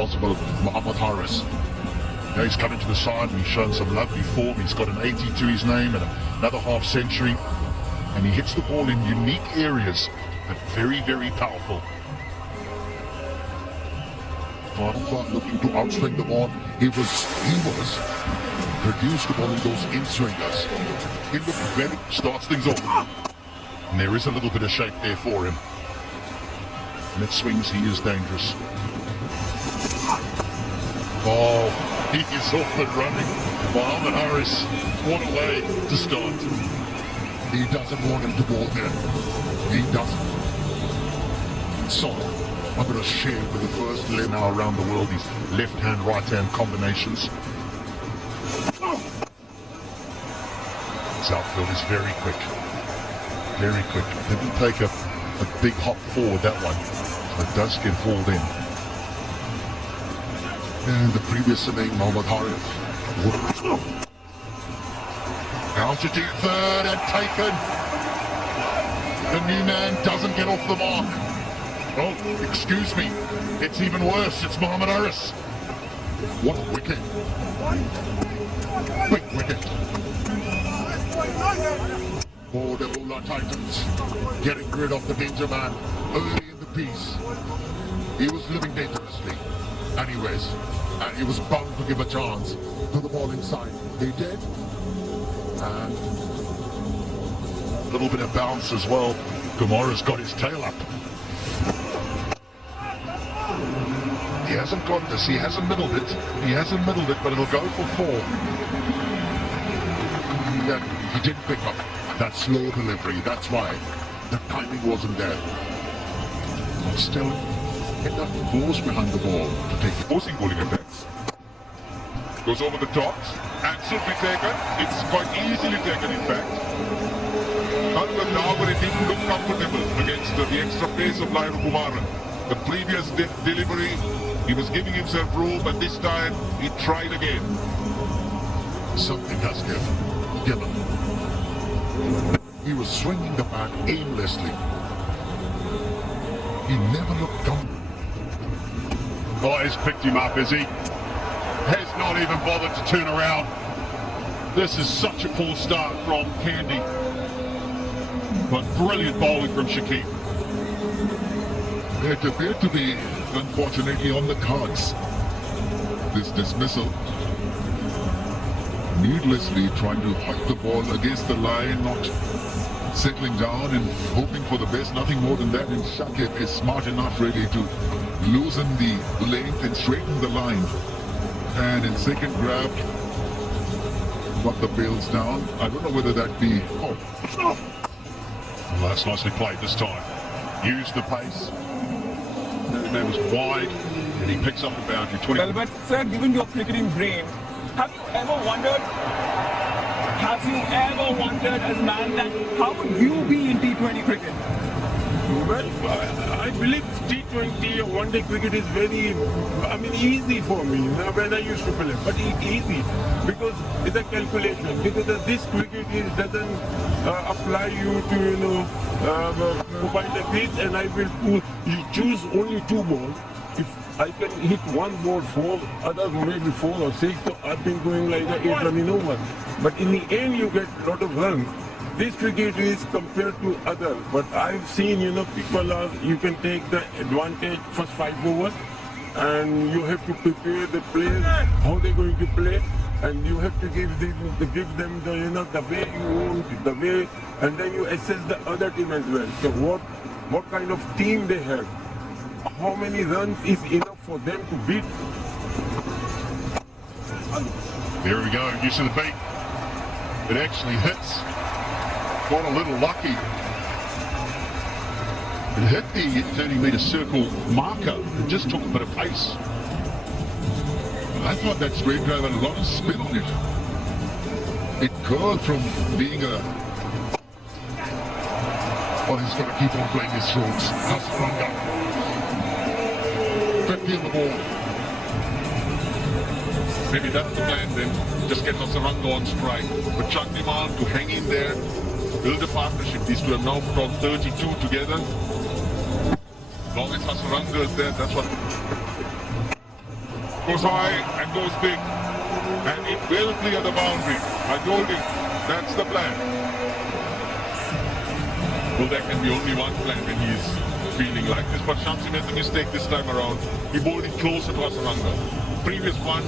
possible Muhammad Haris. Now he's coming to the side and he's shown some lovely form. He's got an 80 to his name and another half century. And he hits the ball in unique areas, but very, very powerful. Looking to outswing the ball. He was produced the ball in those in-swingers. He looked very, starts things off. And there is a little bit of shape there for him. And it swings, he is dangerous. Oh, he is off and running. Muhammad Haris, what a way to start. He doesn't want him to ball there. He doesn't. So, I'm going to share with the first leg now around the world, these left-hand, right-hand combinations. His outfield is very quick. Very quick. Didn't take a big hop forward, that one. So it does get hauled in. And the previous inning, Muhammad Haris. Altitude third and taken. The new man doesn't get off the mark. Oh, excuse me. It's even worse. It's Muhammad Haris. What a wicket. Big wicket. Oh, the Bowler Titans getting rid of the danger man early in the piece. He was living dangerously. Anyways, and he was bound to give a chance to the ball inside. They did. And a little bit of bounce as well. Kumara's got his tail up. He hasn't got this. He hasn't middled it. He hasn't middled it, but it'll go for 4. Then he didn't pick up that slow delivery. That's why the timing wasn't there. But still, enough force behind the ball to take it. Forcing bowling effects. Goes over the tops and should be taken. It's quite easily taken, in fact. But now it didn't look comfortable against the extra pace of Lairu Kumaran. The previous delivery, he was giving himself room, but this time he tried again. Something has given. He was swinging the bat aimlessly. He never looked down. Oh, he's picked him up, is he? Has not even bothered to turn around. This is such a poor start from Kandy. But brilliant bowling from Shakib. It appeared to be, unfortunately, on the cards. This dismissal. Needlessly trying to hit the ball against the line, not settling down and hoping for the best, nothing more than that. And Shakib is smart enough really to loosen the length and straighten the line. And in second grab, got the bails down. I don't know whether that be... Oh, that's nicely played this time. Used the pace. That was wide, and he picks up the boundary. 20. Well, but sir, given your cricketing brain, have you ever wondered as a man that how would you be in T20 cricket? Well, I believe T20 or one-day cricket is very, easy for me when I used to play. But it's easy because it's a calculation. Because this cricket doesn't apply you to, find a pitch, and I will choose only 2 balls. If I can hit 1 ball 4, others maybe 4 or 6. So I've been going like the 8 running over. But in the end, you get a lot of runs. This cricket is compared to others, but I've seen, people you can take the advantage first 5 overs, and you have to prepare the players, how they're going to play, and you have to give them the way you want, the way, and then you assess the other team as well. So what kind of team they have, how many runs is enough for them to beat. There we go, use of the beat. It actually hits. Got a little lucky. It hit the 30-metre circle marker. It just took a bit of pace. I thought that straight drive had a lot of spin on it. It curled from being a... Oh, he's got to keep on playing his strokes. Hasaranga. 50 on the ball. Maybe that's the plan then. Just get Hasaranga on strike. But Chandimal to hang in there. Build a partnership. These two have now put on 32 together. As long as Hasaranga is there, that's what... Goes high and goes big. And it will clear the boundary. I told him, that's the plan. Well, there can be only one plan when he's feeling like this. But Shamsi made the mistake this time around. He bowled it closer to Hasaranga. Previous one,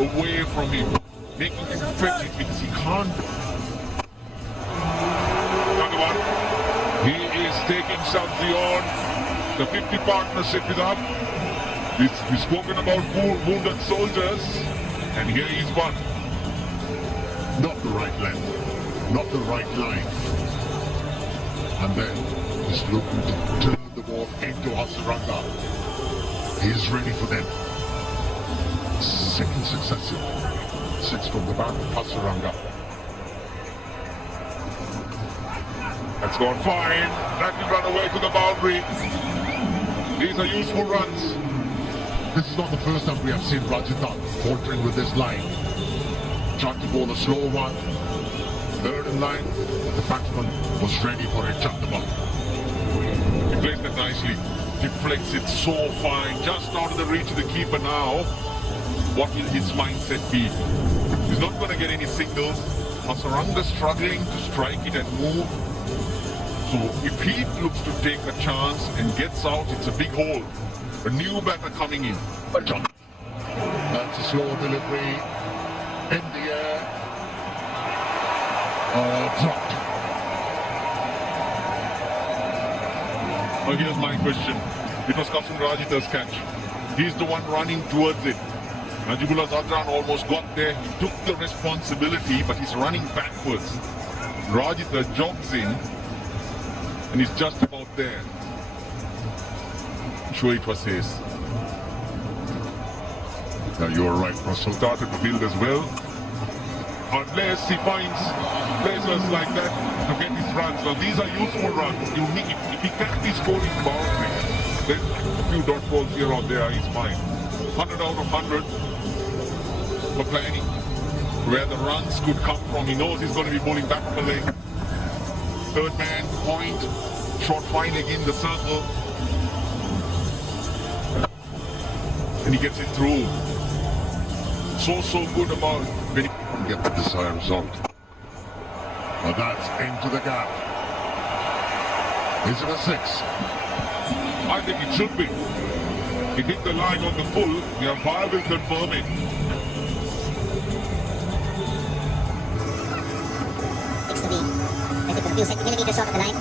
away from him. Making him fetch it because he can't. Another one. He is taking Shamsi on. The 50 partnership is up. We've spoken about wounded soldiers. And here he's one. Not the right length, not the right line. And then he's looking to turn the ball into Hasaranga. He's ready for them. Second successive. 6 from the back, Hasaranga. That's gone fine. That will run away to the boundary. These are useful runs. This is not the first time we have seen Rajitha faltering with this line. Tried to bowl a slow one. Third in line, the batsman was ready for it, chucked the ball. He plays that nicely. Deflects it so fine. Just out of the reach of the keeper now. What will his mindset be? He's not going to get any singles. Hasaranga struggling to strike it and move. So if he looks to take a chance and gets out, it's a big hole. A new batter coming in. That's a slow delivery. In the air. Dropped. Now here's my question. It was Kasun Rajitha's catch. He's the one running towards it. Najibullah Zadran almost got there. He took the responsibility, but he's running backwards. Rajitha jogs in, and he's just about there. I'm sure it was his. Now you're right, Russell. Started to build as well. Unless he finds places like that to get his runs. Now these are useful runs. You need, if he can't be scoring boundaries, then a few dot balls here or there is fine. 100 out of 100 for planning. Where the runs could come from. He knows he's going to be bowling back of the leg. Third man, point. Short fine again, the circle. And he gets it through. So good about when he Get the desired result. Well, that's into the gap. Is it a 6? I think it should be. He hit the line on the full. The umpire will confirm it. Looks to be as if a few millimeters short of the line.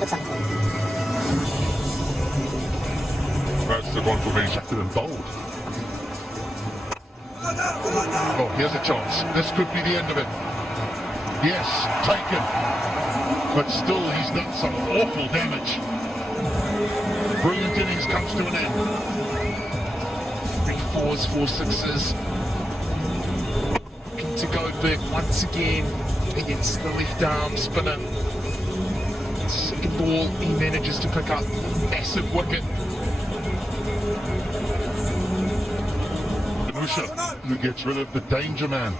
Looks up. That's the confirmation. And bold. Oh, here's a chance. This could be the end of it. Yes, taken. But still, he's done some awful damage. Brilliant innings comes to an end. 3 4s, 4 6s. Looking to go big once again against the left arm spinner. Second ball, he manages to pick up a massive wicket. Who gets rid of the danger man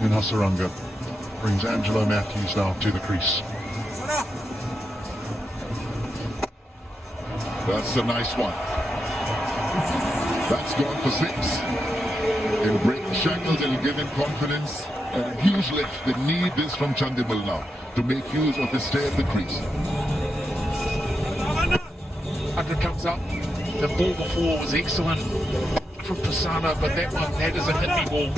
in Hasaranga. Brings Angelo Matthews now to the crease. That's a nice one. That's gone for 6. He'll break the shackles, it'll give him confidence. And a huge lift. They need this from Chandimal now to make use of his stay at the crease. 100 comes up. The ball before was excellent from Prasanna, but that is a hit-me ball.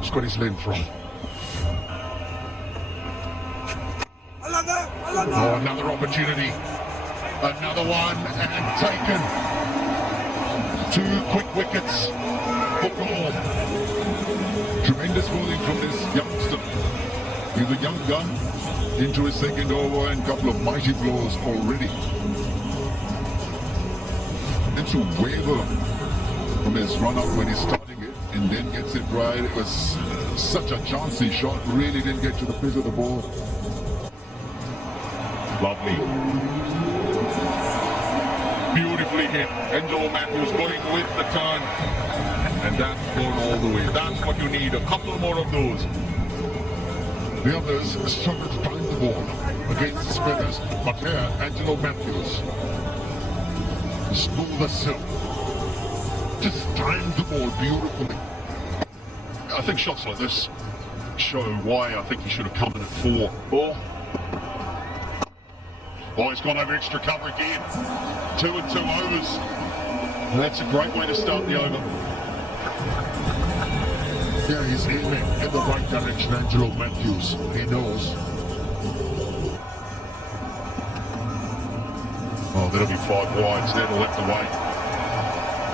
He's got his length from. Oh, another opportunity. Another one and taken. 2 quick wickets for goal. Tremendous bowling from this youngster. He's a young gun into his second over and a couple of mighty blows already. And to waver from his run-up when he's starting it and then gets it right. It was such a chancy shot. Really didn't get to the pitch of the ball. Lovely. Beautifully hit. Angelo Matthews going with the turn. And that's gone all the way. That's what you need. A couple more of those. The others struggled to find the ball. against the spinners. But here, Angelo Matthews, smooth as silk, just timed the ball beautifully. I think shots like this show why I think he should have come in at 4. Oh, he's gone over extra cover again. 2 and 2 overs. That's a great way to start the over. Yeah, he's aiming in the right direction, Angelo Matthews. He knows. Oh, that'll be 5 wides. That'll left away.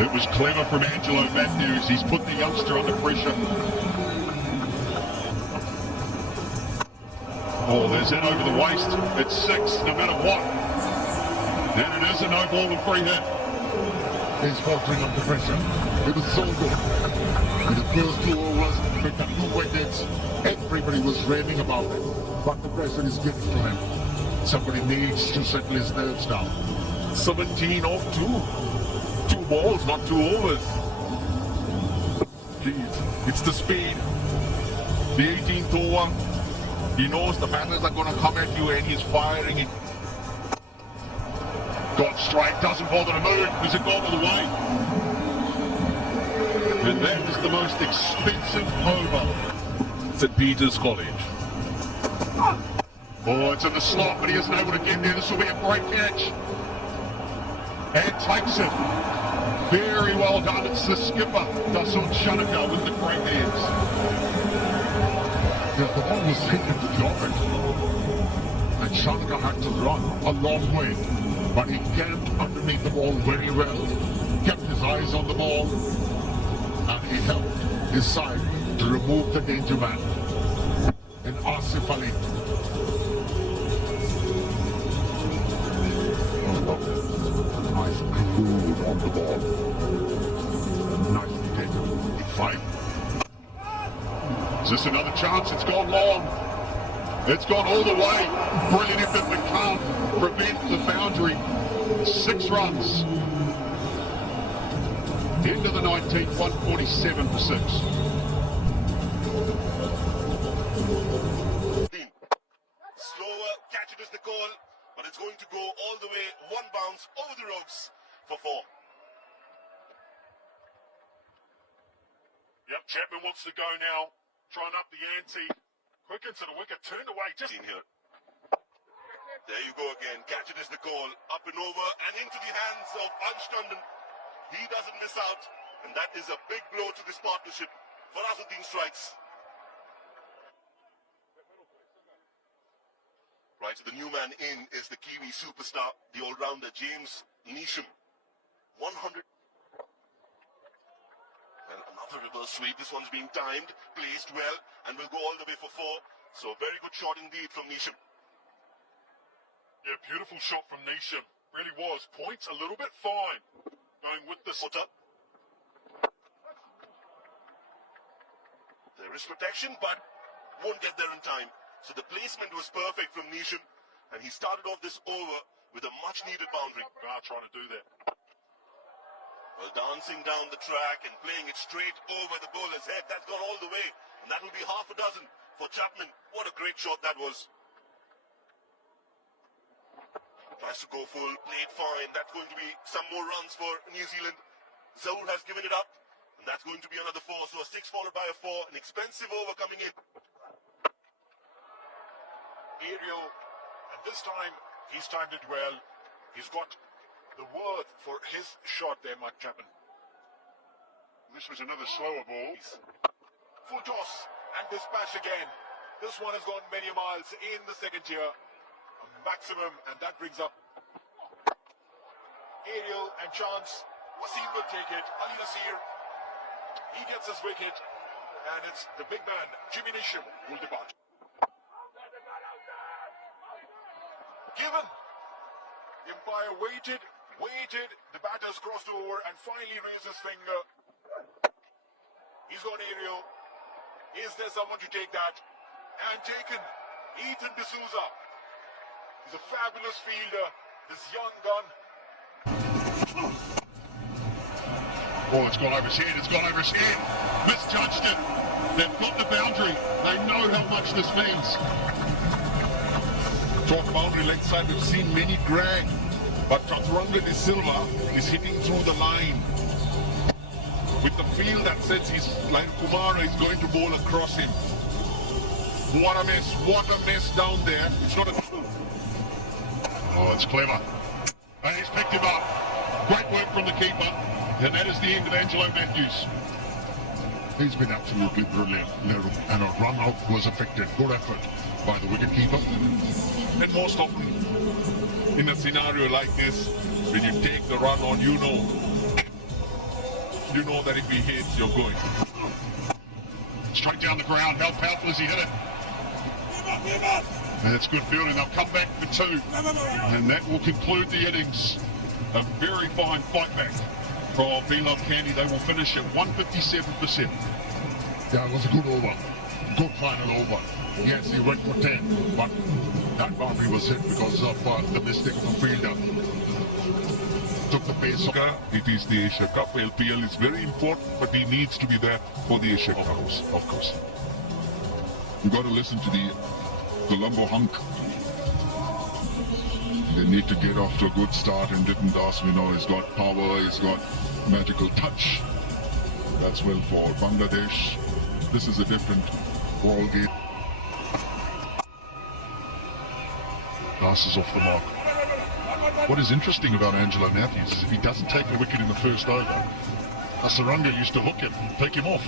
It was clever from Angelo Matthews. He's put the youngster under pressure. Oh, there's that over the waist. It's 6, no matter what. And it is a no ball and free hit. He's faltering under pressure. It was so good. In the first 2 overs, with the 2 wickets, everybody was raving about it. But the pressure is given to him. Somebody needs to settle his nerves down. 17 off 2. 2 balls, not 2 overs. Jeez, it's the speed. The 18th over. He knows the batters are going to come at you and he's firing it. Got straight, doesn't bother to move. Is it gone all the way? And that is the most expensive over. St. Peter's College. Oh, it's in the slot, but he isn't able to get there. This will be a great catch. And takes it. Very well done. It's the skipper, Dasun Shanaka, with the great hands. The ball was taken to the orbit. And Shanaka had to run a long way. But he camped underneath the ball very well. Kept his eyes on the ball. And he helped his side to remove the danger man. And Asif Ali. Nice groove on the ball. Nicely taken. 5. Is this another chance? It's gone long. It's gone all the way. Brilliant effort, but can't prevent the boundary. 6 runs. End of the 19th, 147 for 6. Slower, catch it is the call, but it's going to go all the way, 1 bounce over the ropes for 4. Yep, Chapman wants to go now. Trying up the ante. Quick into the wicket, turned away. Just in here. There you go again. Catch it is the call. Up and over and into the hands of Ansh Tandon. He doesn't miss out. And that is a big blow to this partnership. For Azuddin strikes. Right, so the new man in is the Kiwi superstar, the all-rounder James Neesham. 100. And another reverse sweep. This one's being timed, placed well, and will go all the way for 4. So very good shot indeed from Neesham. yeah, beautiful shot from Neesham. Really was. Points a little bit fine. Going with the Putter. There is protection, but won't get there in time. So the placement was perfect from Neesham, and he started off this over with a much-needed boundary. trying to do that. Well, dancing down the track and playing it straight over the bowler's head. That's gone all the way. And that will be half a dozen for Chapman. What a great shot that was. Tries to go full, played fine. That's going to be some more runs for New Zealand. Zaur has given it up. And that's going to be another 4. So a 6 followed by a 4. An expensive over coming in. Aerial, and this time he's timed it well. He's got the word for his shot there, Mike Chapman. This was another slower ball. Full toss and dispatch again. This one has gone many miles in the second year. A maximum, and that brings up aerial and chance. Wasim will take it. Ali Nasir, he gets his wicket, and it's the big man, Jimmy Neesham, who will depart. Given. The umpire waited, the batters crossed over and finally raised his finger. He's got aerial. Is there someone to take that? And taken. Ethan D'Souza. He's a fabulous fielder. This young gun. Oh, it's gone over his head. It's gone over his head. Misjudged it. They've got the boundary. They know how much this means. Short boundary leg side, we've seen many drag, but Chaturanga De Silva is hitting through the line. With the feel that says he's like Kumara is going to bowl across him. What a mess down there. It's not a... Oh, it's clever. And he's picked him up. Great work from the keeper. And that is the end of Angelo Matthews. He's been absolutely brilliant, and a run out was affected. Good effort by the wicketkeeper. And most often, in a scenario like this, when you take the run on, you know that if he hits, you're going. Straight down the ground. How powerful has he hit it? And it's good fielding. They'll come back for two. And that will conclude the innings. A very fine fight back from Beloved Kandy. They will finish at 157%. Yeah, it was a good over. Good final over. Yes, he went for 10, but that boundary was hit because of the mistake of a fielder. Took the pace off. It is the Asia Cup. LPL is very important, but he needs to be there for the Asia Cup. Of course. You got to listen to the Colombo hunk. They need to get off to a good start, and Ditton Das, we know, he's got power, he's got magical touch. That's well for Bangladesh. This is a different ball game. Das is off the mark. What is interesting about Angelo Matthews is if he doesn't take the wicket in the first over, Hasaranga used to hook him, take him off.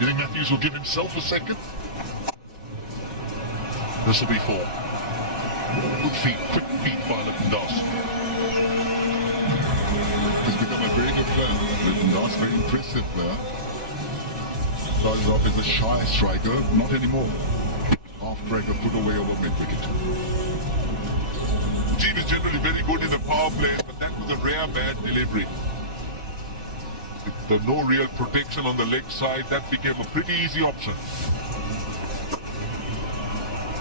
You think Matthews will give himself a second? This will be four. Good feet, quick feet by Litton Das. He's become a very good player. Litton Das, very impressive player. Started off as a shy striker, not anymore. Half striker put away over mid-wicket. Team is generally very good in the power play, but that was a rare bad delivery. With no real protection on the leg side, that became a pretty easy option.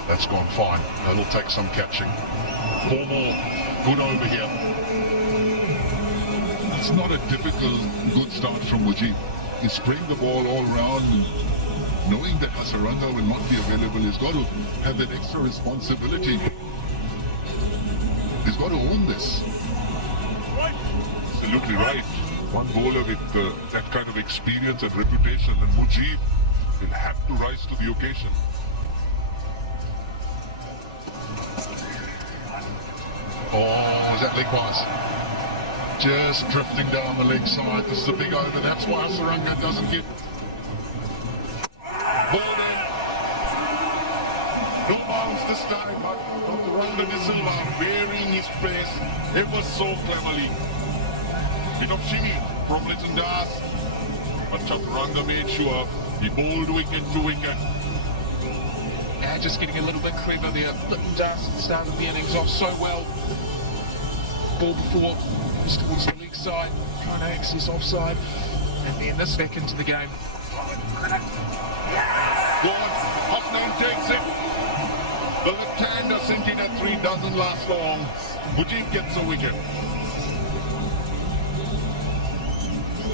That's gone fine. That'll take some catching. Four more. Good over here. It's not a typical good start from Mujib. He's spraying the ball all around, knowing that Hasaranga will not be available. He's got to have that extra responsibility. He's got to own this. Absolutely right. One bowler with that kind of experience and reputation, and Mujib will have to rise to the occasion. Oh, is that leg pass? Just drifting down the leg side. This is a big over. That's why Hasaranga doesn't get ball in. No bounce this time, but Chaturanga De Silva varying his pace ever so cleverly. Bit of shimmy from Litton Das, but Chaturanga made sure he bowled wicket to wicket. Yeah, just getting a little bit clever there. Litton Das started the innings off so well. Ball before, just towards the leg side, trying to access offside, and then this back into the game. Gone. Hoffman takes it. The left-hander sinking at 3 doesn't last long. Mujib gets a wicket.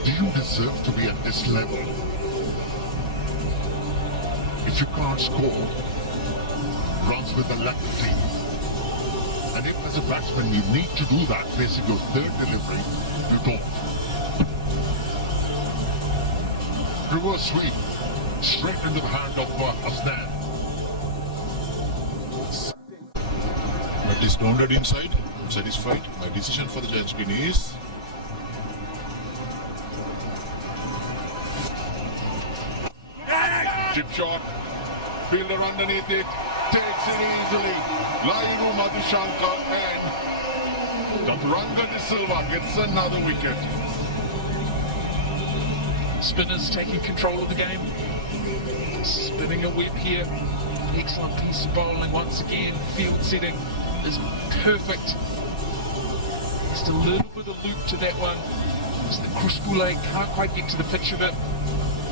Do you deserve to be at this level? If you can't score, runs with the left team. And if as a batsman you need to do that facing your third delivery, you don't. Reverse sweep, straight into the hand of Asnan. At least grounded inside. I'm satisfied. My decision for the giant screen is... Chip shot. Fielder underneath it. Takes it easily. Lairu Madhushankar and Chaturanga De Silva gets another wicket. Spinners taking control of the game. Spinning a whip here. Excellent piece of bowling once again. Field setting is perfect. Just a little bit of loop to that one. Just the Kruspule can't quite get to the pitch of it.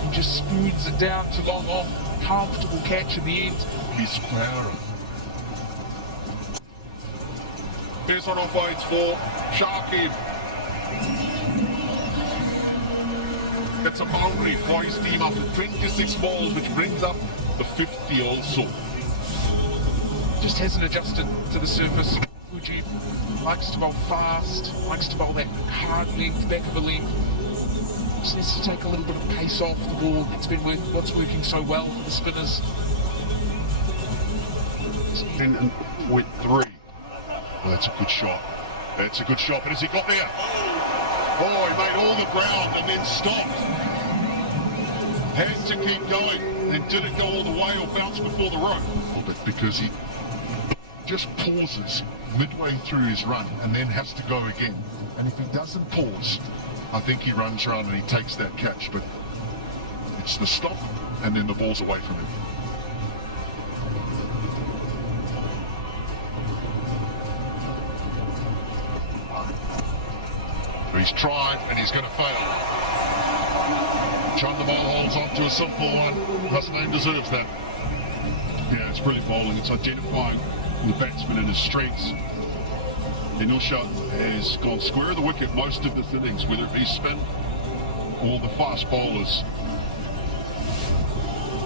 And just spoons it down to long off. Comfortable catch in the end. He's square. Pace on off bites for Shakib. That's a boundary for his team after 26 balls, which brings up the 50 also. just hasn't adjusted to the surface. Fuji likes to bowl fast, likes to bowl that hard length, back of the length. Just needs to take a little bit of pace off the ball. It's been what's working so well for the spinners. And went 3. Well, that's a good shot. That's a good shot, but has he got there? Oh, he made all the ground and then stopped. Had to keep going. And did it go all the way or bounce before the rope? But because he just pauses midway through his run and then has to go again. And if he doesn't pause, I think he runs around and he takes that catch. But it's the stop and then the ball's away from him. He's tried and he's going to fail. Chandamal holds on to a simple one. Hasnain deserves that. Yeah, it's brilliant bowling. It's identifying the batsman and his strengths. Inusha has gone square of the wicket most of this innings, whether it be spin or the fast bowlers.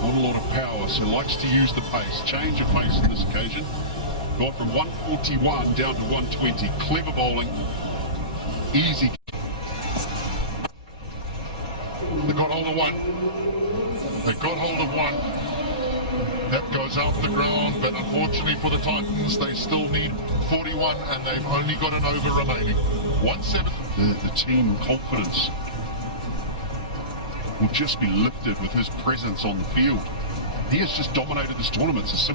Not a lot of power, so likes to use the pace. Change of pace on this occasion. Gone from 141 down to 120. Clever bowling. Easy. They got hold of one. They got hold of one. That goes out the ground, but unfortunately for the Titans, they still need 41 and they've only got an over remaining. 1-7. The team confidence will just be lifted with his presence on the field. He has just dominated this tournament. So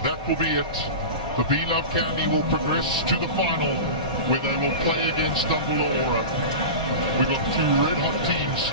that will be it. The beloved Kandy will progress to the final, where they will play against Dumbledore. We've got 2 red-hot teams.